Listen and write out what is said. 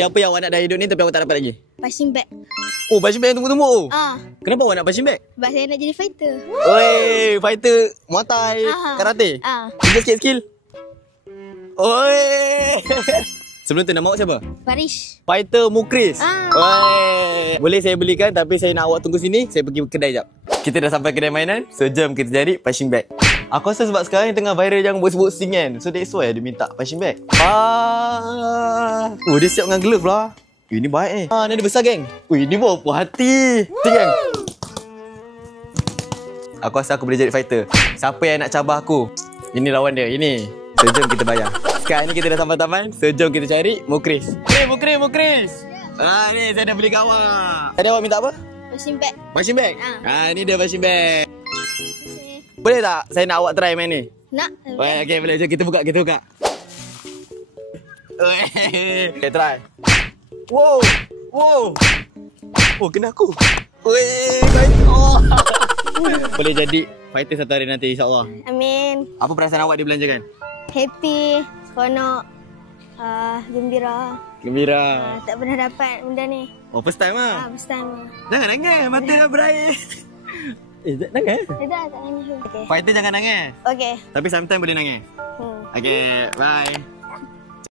Benda apa yang awak nak dalam hidup ni tapi awak tak dapat lagi? Punching bag. Oh, punching bag yang tunggu-tunggu. Ah, Kenapa awak nak punching bag? sebab saya nak jadi fighter. Oi, fighter Muay Thai, karate. Tunjuk sikit skill. Oi. Sebelum tu nama awak siapa? Farish. Fighter Mukris. Oi. Boleh saya belikan tapi saya nak awak tunggu sini. Saya pergi kedai jap. Kita dah sampai kedai mainan. Sejam kita cari punching bag. Aku rasa sebab sekarang tengah viral yang boxing kan. So that's why dia minta punching bag. Oh, dia siap dengan glove lah. Ini baik ni. Ni dia besar geng. Wih, ni bawa puas hati. Cik geng. Aku rasa aku boleh jadi fighter. Siapa yang nak cabar aku? Ini lawan dia. Ini. Sejam kita bayar. Sekarang ni kita dah sampai taman. Sejam kita cari Mukris. Mukris. Ni saya dah beli kat awak. Tadi awak minta apa? Punching bag. Punching bag? Ni dia punching bag. Boleh tak saya nak awak try main ni? Nak. Okay, boleh. Jom kita buka. Okay, try. Wow. Oh, kena aku. Weh, boleh jadi fighter satu hari nanti insyaAllah. Amin. Apa perasaan awak dibelanjakan? Happy, seronok, gembira. Tak pernah dapat benda ni. Oh, first time lah? First time. Jangan nangis, mata dah berair. Tak nangis? Tak nangis. Okay. Fighter jangan nangis. Okay. Tapi sometimes boleh nangis. Okay, bye.